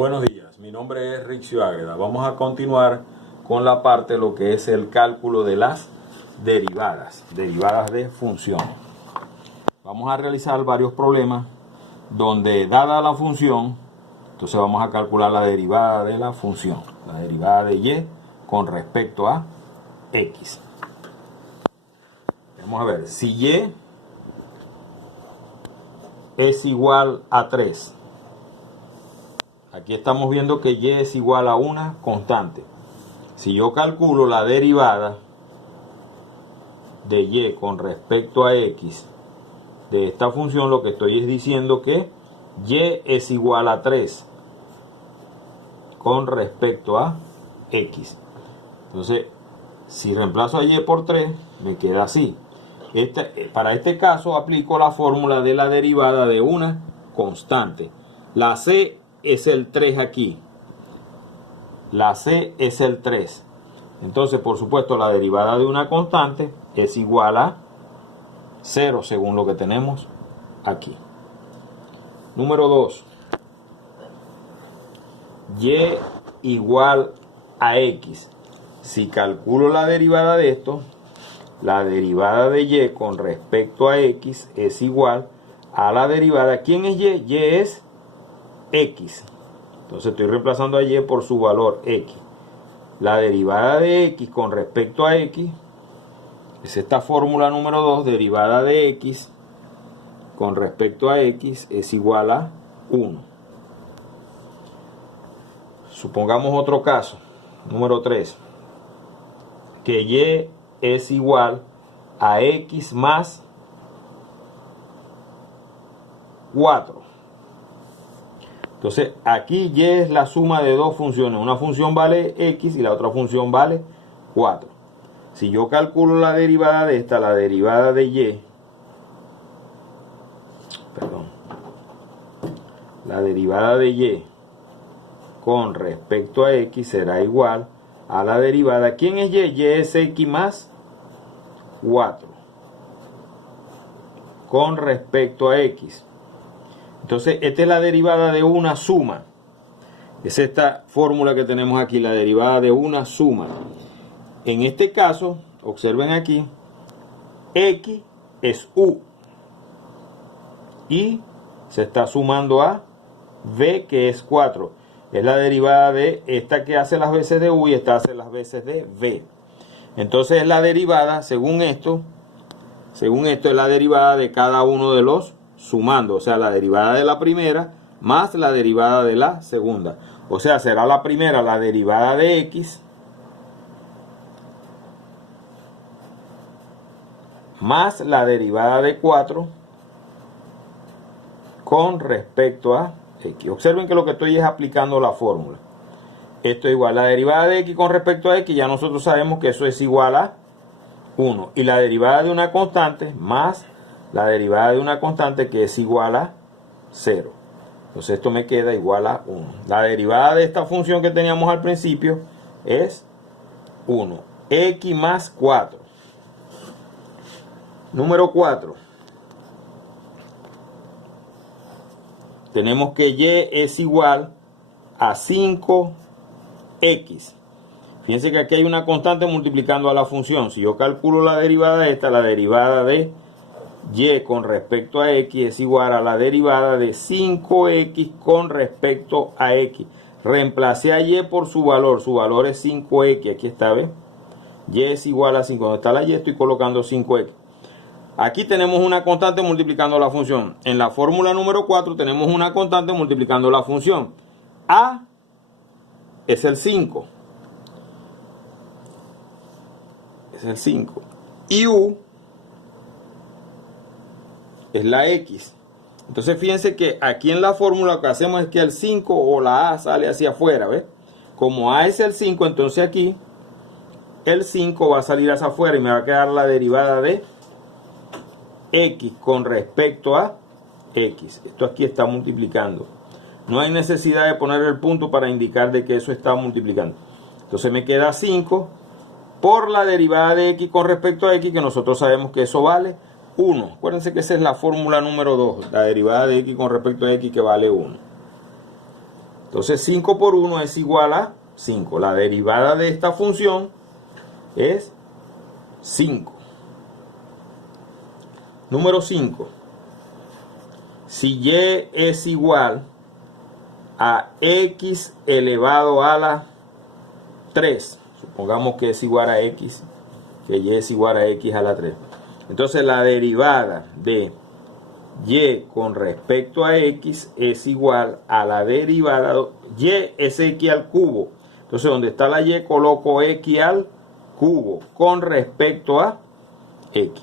Buenos días, mi nombre es Rixio Águeda. Vamos a continuar con la parte de lo que es el cálculo de las derivadas de funciones. Vamos a realizar varios problemas donde, dada la función, entonces vamos a calcular la derivada de la función, la derivada de y con respecto a x. Vamos a ver, si y es igual a 3, aquí estamos viendo que y es igual a una constante. Si yo calculo la derivada de y con respecto a x de esta función, lo que estoy es diciendo que y es igual a 3 con respecto a x. Entonces, si reemplazo a y por 3, me queda así. Para este caso aplico la fórmula de la derivada de una constante. La c es el 3 aquí. La c es el 3. Entonces, por supuesto, la derivada de una constante es igual a 0, según lo que tenemos aquí. Número 2. Y igual a x. Si calculo la derivada de esto, la derivada de y con respecto a x es igual a la derivada. ¿Quién es y? Y es x. Entonces estoy reemplazando a y por su valor x. La derivada de x con respecto a x es esta fórmula número 2. Derivada de x con respecto a x es igual a 1. Supongamos otro caso, número 3, que y es igual a x más 4. Entonces aquí y es la suma de dos funciones. Una función vale x y la otra función vale 4. Si yo calculo la derivada de esta, la derivada de y, la derivada de y con respecto a x será igual a la derivada. ¿Quién es y? Y es x más 4 con respecto a x. Entonces, esta es la derivada de una suma. Es esta fórmula que tenemos aquí, la derivada de una suma. En este caso, observen aquí, x es u. Y se está sumando a v, que es 4. Es la derivada de esta que hace las veces de u y esta hace las veces de v. Entonces, la derivada, según esto es la derivada de cada uno de los sumando. O sea, la derivada de la primera más la derivada de la segunda. O sea, será la primera la derivada de x más la derivada de 4 con respecto a x. Observen que lo que estoy es aplicando la fórmula. Esto es igual a la derivada de x con respecto a x. Ya nosotros sabemos que eso es igual a 1. Y la derivada de una constante más la derivada de una constante que es igual a 0. Entonces esto me queda igual a 1. La derivada de esta función que teníamos al principio es 1. X más 4. Número 4. Tenemos que y es igual a 5x. Fíjense que aquí hay una constante multiplicando a la función. Si yo calculo la derivada de esta, la derivada de y con respecto a x es igual a la derivada de 5x con respecto a x. Reemplacé a y por su valor. Su valor es 5x. Aquí está, ¿ves? Y es igual a 5. Donde está la y estoy colocando 5x. Aquí tenemos una constante multiplicando la función. En la fórmula número 4 tenemos una constante multiplicando la función. A es el 5. Es el 5. Y u es la x. Entonces fíjense que aquí en la fórmula lo que hacemos es que el 5 o la a sale hacia afuera, ¿ves? Como a es el 5, entonces aquí el 5 va a salir hacia afuera y me va a quedar la derivada de x con respecto a x. Esto aquí está multiplicando. No hay necesidad de poner el punto para indicar de que eso está multiplicando. Entonces me queda 5 por la derivada de x con respecto a x, que nosotros sabemos que eso vale 1. Acuérdense que esa es la fórmula número 2, la derivada de x con respecto a x que vale 1. Entonces 5 por 1 es igual a 5. La derivada de esta función es 5. Número 5. Si y es igual a x elevado a la 3, supongamos que es igual a x, que y es igual a x a la 3. Entonces la derivada de y con respecto a x es igual a la derivada, y es x al cubo. Entonces donde está la y coloco x al cubo con respecto a x.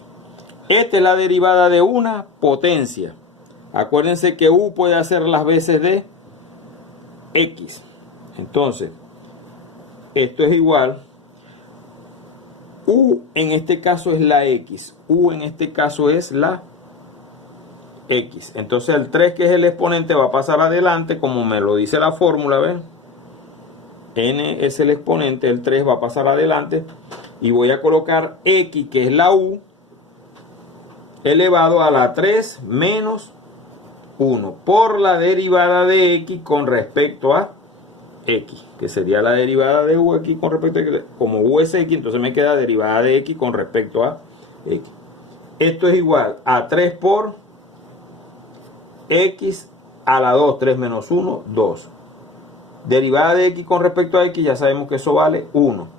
Esta es la derivada de una potencia. Acuérdense que u puede hacer las veces de x. Entonces, esto es igual. U en este caso es la x. U en este caso es la x. Entonces el 3, que es el exponente, va a pasar adelante, como me lo dice la fórmula, ¿ven? N es el exponente, el 3 va a pasar adelante. Y voy a colocar x, que es la u, elevado a la 3 menos 1 por la derivada de x con respecto a x, que sería la derivada de u aquí con respecto a x. Como u es x, entonces me queda derivada de x con respecto a x. Esto es igual a 3 por x a la 2, 3 menos 1, 2. Derivada de x con respecto a x, ya sabemos que eso vale 1.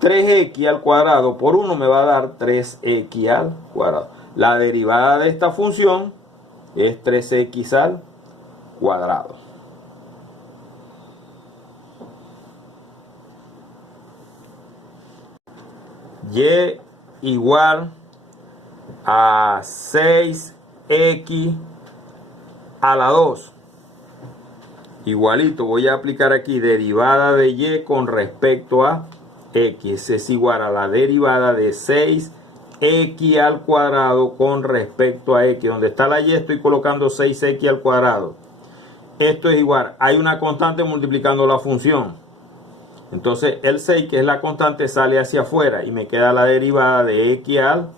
3x al cuadrado por 1 me va a dar 3x al cuadrado. La derivada de esta función es 3x al cuadrado. Y igual a 6x a la 2. Igualito, voy a aplicar aquí derivada de y con respecto a x. Es igual a la derivada de 6x al cuadrado con respecto a x. Donde está la y estoy colocando 6x al cuadrado. Esto es igual, hay una constante multiplicando la función. Entonces el 6, que es la constante, sale hacia afuera y me queda la derivada de x al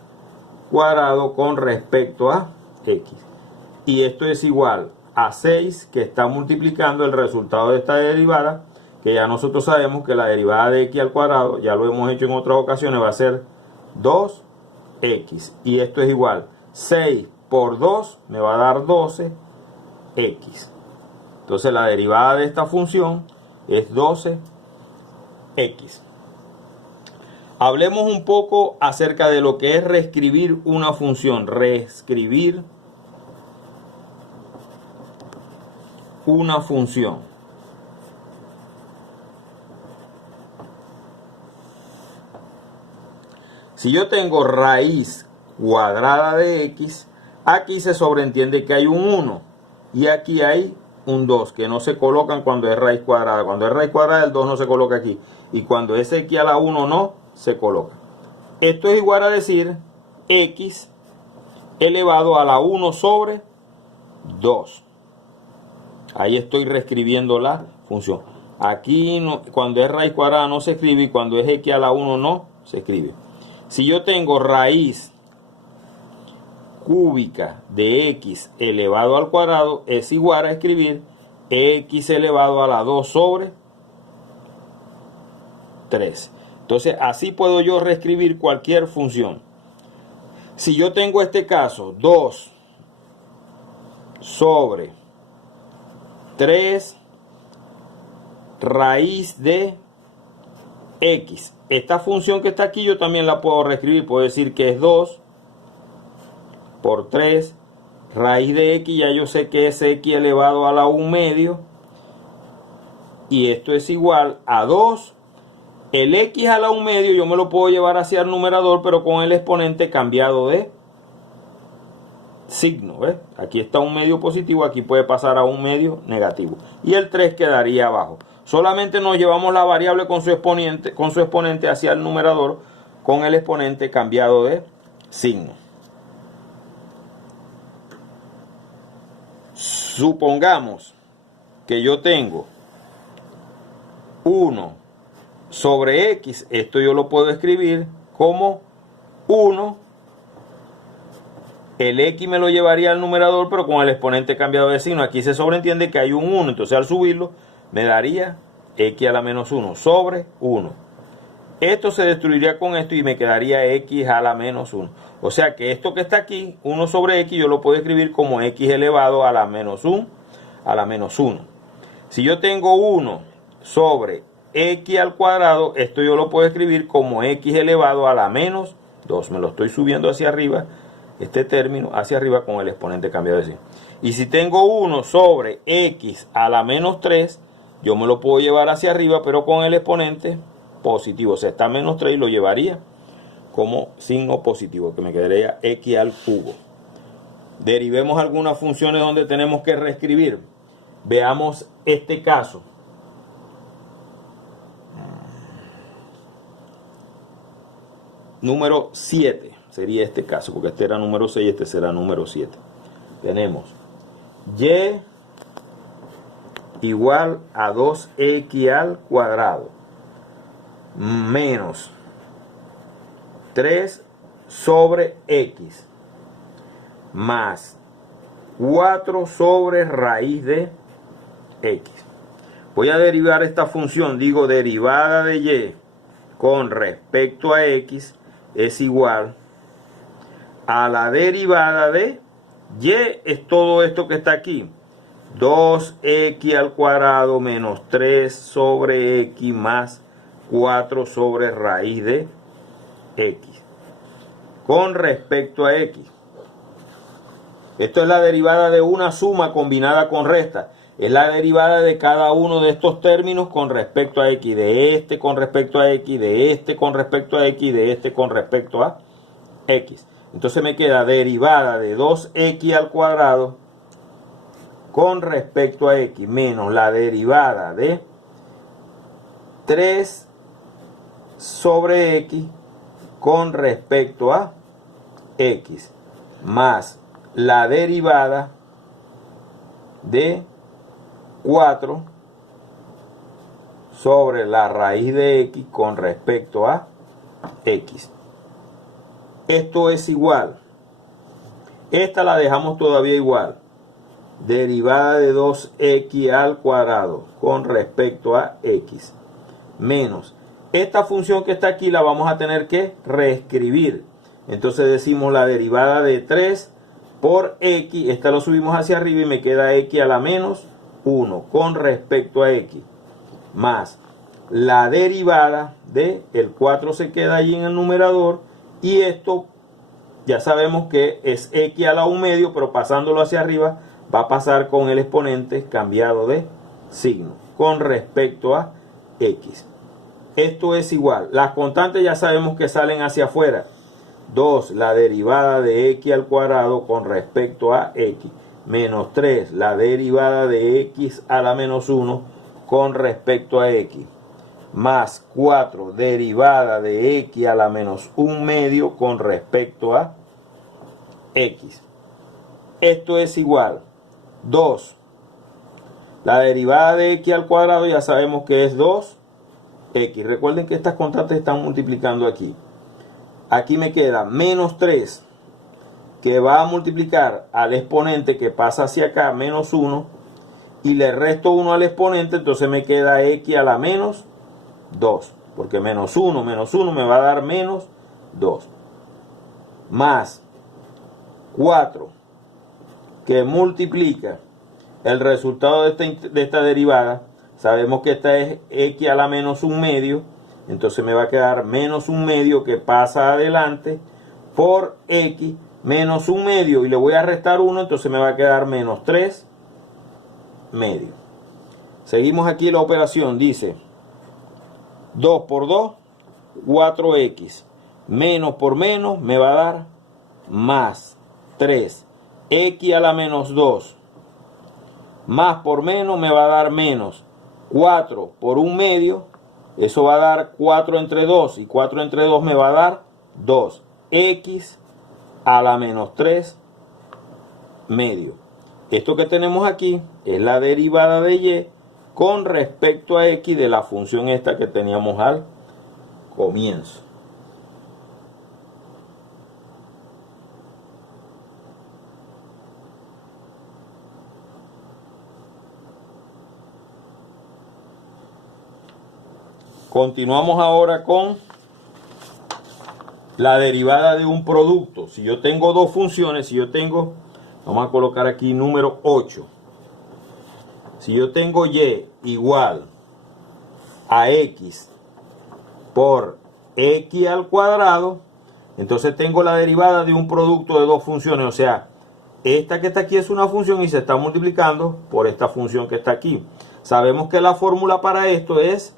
cuadrado con respecto a x. Y esto es igual a 6, que está multiplicando el resultado de esta derivada, que ya nosotros sabemos que la derivada de x al cuadrado, ya lo hemos hecho en otras ocasiones, va a ser 2x. Y esto es igual, 6 por 2 me va a dar 12x. Entonces la derivada de esta función es 12x. Hablemos un poco acerca de lo que es reescribir una función. Reescribir una función. Si yo tengo raíz cuadrada de x, aquí se sobreentiende que hay un 1 y aquí hay un 2, que no se colocan cuando es raíz cuadrada. Cuando es raíz cuadrada, el 2 no se coloca aquí, y cuando es x a la 1 no se coloca. Esto es igual a decir x elevado a la 1 sobre 2. Ahí estoy reescribiendo la función. Aquí no, cuando es raíz cuadrada no se escribe, y cuando es x a la 1 no se escribe. Si yo tengo raíz cúbica de x elevado al cuadrado, es igual a escribir x elevado a la 2 sobre 3. Entonces así puedo yo reescribir cualquier función. Si yo tengo este caso, 2 sobre 3 raíz de x. Esta función que está aquí yo también la puedo reescribir. Puedo decir que es 2 por 3 raíz de x. Ya yo sé que es x elevado a la 1 medio. Y esto es igual a 2. El x a la 1 medio yo me lo puedo llevar hacia el numerador, pero con el exponente cambiado de signo. ¿Ves? Aquí está un medio positivo, aquí puede pasar a un medio negativo. Y el 3 quedaría abajo. Solamente nos llevamos la variable con su exponente hacia el numerador, con el exponente cambiado de signo. Supongamos que yo tengo 1 sobre x. Esto yo lo puedo escribir como 1 El x me lo llevaría al numerador, pero con el exponente cambiado de signo. Aquí se sobreentiende que hay un 1, entonces al subirlo me daría x a la menos 1 sobre 1. Esto se destruiría con esto y me quedaría x a la menos 1. O sea que esto que está aquí, 1 sobre x, yo lo puedo escribir como x elevado a la menos 1 a la menos 1. Si yo tengo 1 sobre x al cuadrado, esto yo lo puedo escribir como x elevado a la menos 2. Me lo estoy subiendo hacia arriba, este término hacia arriba con el exponente cambiado de signo. Y si tengo 1 sobre x a la menos 3, yo me lo puedo llevar hacia arriba, pero con el exponente positivo. O sea, está menos 3 y lo llevaría como signo positivo, que me quedaría x al cubo. Derivemos algunas funciones donde tenemos que reescribir. Veamos este caso. Número 7 sería este caso, porque este era número 6 y este será número 7. Tenemos y igual a 2x al cuadrado menos 3 sobre x más 4 sobre raíz de x. Voy a derivar esta función, digo derivada de y con respecto a x es igual a la derivada de y, es todo esto que está aquí, 2x al cuadrado menos 3 sobre x más 4 sobre raíz de x con respecto a x. Esto es la derivada de una suma combinada con resta. Es la derivada de cada uno de estos términos con respecto a x, de este con respecto a x, de este con respecto a x, de este con respecto a x. Entonces me queda derivada de 2x al cuadrado con respecto a x menos la derivada de 3 sobre x con respecto a x más la derivada de 4 sobre la raíz de x con respecto a x. Esto es igual. Esta la dejamos todavía igual. Derivada de 2x al cuadrado con respecto a x. Menos. Esta función que está aquí la vamos a tener que reescribir. Entonces decimos la derivada de 3 por x. Esta lo subimos hacia arriba y me queda x a la menos 1 con respecto a x. Más la derivada de el 4 se queda allí en el numerador. Y esto ya sabemos que es x a la 1 medio, pero pasándolo hacia arriba va a pasar con el exponente cambiado de signo con respecto a x. Esto es igual. Las constantes ya sabemos que salen hacia afuera. 2, la derivada de x al cuadrado con respecto a x. Menos 3, la derivada de x a la menos 1 con respecto a x. Más 4 derivada de x a la menos 1 medio con respecto a x. Esto es igual 2. La derivada de x al cuadrado ya sabemos que es 2x. Recuerden que estas constantes están multiplicando aquí. Aquí me queda menos 3 que va a multiplicar al exponente que pasa hacia acá, menos 1. Y le resto 1 al exponente, entonces me queda x a la menos 2, porque menos 1 me va a dar menos 2, más 4 que multiplica el resultado de esta derivada. Sabemos que esta es x a la menos 1 medio, entonces me va a quedar menos 1 medio que pasa adelante por x menos 1 medio y le voy a restar 1, entonces me va a quedar menos 3 medio. Seguimos aquí la operación, dice 2 por 2, 4x. Menos por menos me va a dar más 3. X a la menos 2. Más por menos me va a dar menos 4 por 1 medio. Eso va a dar 4 entre 2. Y 4 entre 2 me va a dar 2. X a la menos 3 medio. Esto que tenemos aquí es la derivada de y con respecto a x de la función esta que teníamos al comienzo. Continuamos ahora con la derivada de un producto. Si yo tengo dos funciones, si yo tengo, vamos a colocar aquí número 8. Si yo tengo y igual a x por x al cuadrado, entonces tengo la derivada de un producto de dos funciones. O sea, esta que está aquí es una función y se está multiplicando por esta función que está aquí. Sabemos que la fórmula para esto es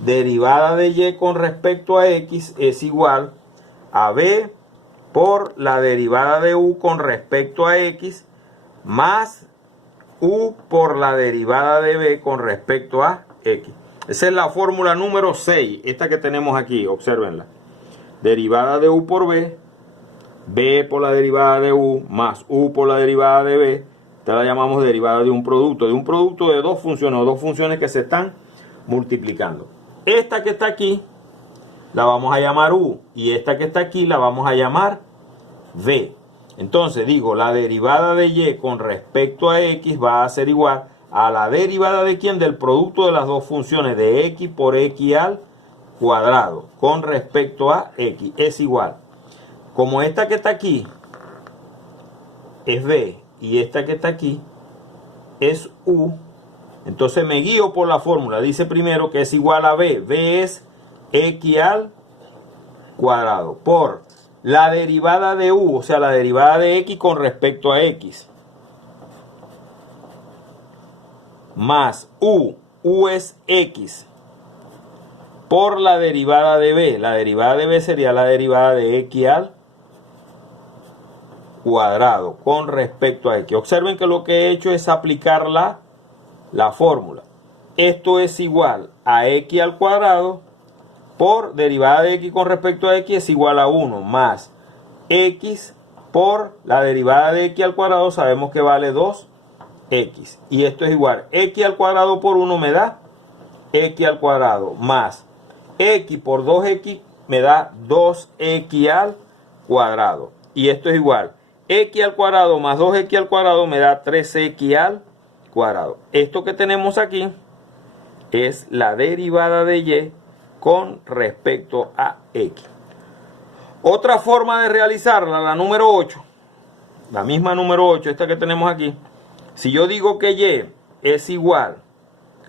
derivada de y con respecto a x es igual a b por la derivada de u con respecto a x más u por la derivada de b con respecto a x. Esa es la fórmula número 6, esta que tenemos aquí, obsérvenla. Derivada de u por b, b por la derivada de u más u por la derivada de b. Esta la llamamos derivada de un producto de dos funciones o dos funciones que se están multiplicando. Esta que está aquí la vamos a llamar u y esta que está aquí la vamos a llamar b. Entonces digo, la derivada de y con respecto a x va a ser igual a la derivada de ¿quién? Del producto de las dos funciones de x por x al cuadrado con respecto a x es igual. Como esta que está aquí es b y esta que está aquí es u, entonces me guío por la fórmula. Dice primero que es igual a b. b es x al cuadrado por la derivada de u, o sea, la derivada de x con respecto a x, más u es x, por la derivada de b. La derivada de b sería la derivada de x al cuadrado con respecto a x. Observen que lo que he hecho es aplicar la fórmula. Esto es igual a x al cuadrado por derivada de x con respecto a x es igual a 1 más x por la derivada de x al cuadrado, sabemos que vale 2x. Y esto es igual, x al cuadrado por 1 me da x al cuadrado más x por 2x me da 2x al cuadrado. Y esto es igual, x al cuadrado más 2x al cuadrado me da 3x al cuadrado. Esto que tenemos aquí es la derivada de y con respecto a x. Otra forma de realizarla, la número 8, la misma número 8, esta que tenemos aquí. Si yo digo que y es igual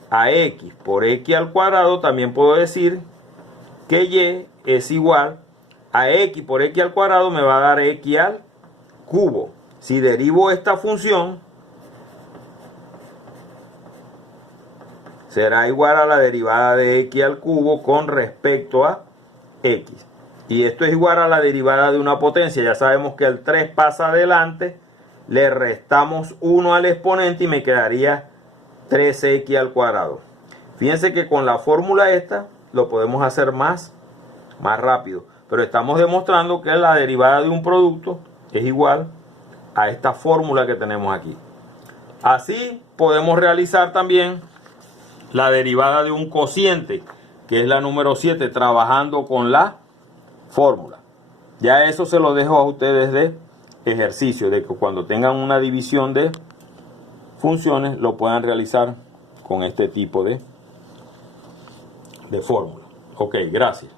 a x por x al cuadrado, también puedo decir que y es igual a x por x al cuadrado me va a dar x al cubo. Si derivo esta función, será igual a la derivada de x al cubo con respecto a x. Y esto es igual a la derivada de una potencia. Ya sabemos que el 3 pasa adelante, le restamos 1 al exponente y me quedaría 3x al cuadrado. Fíjense que con la fórmula esta lo podemos hacer más rápido. Pero estamos demostrando que la derivada de un producto es igual a esta fórmula que tenemos aquí. Así podemos realizar también la derivada de un cociente, que es la número 7, trabajando con la fórmula. Ya eso se lo dejo a ustedes de ejercicio, de que cuando tengan una división de funciones lo puedan realizar con este tipo de fórmula. Ok, gracias.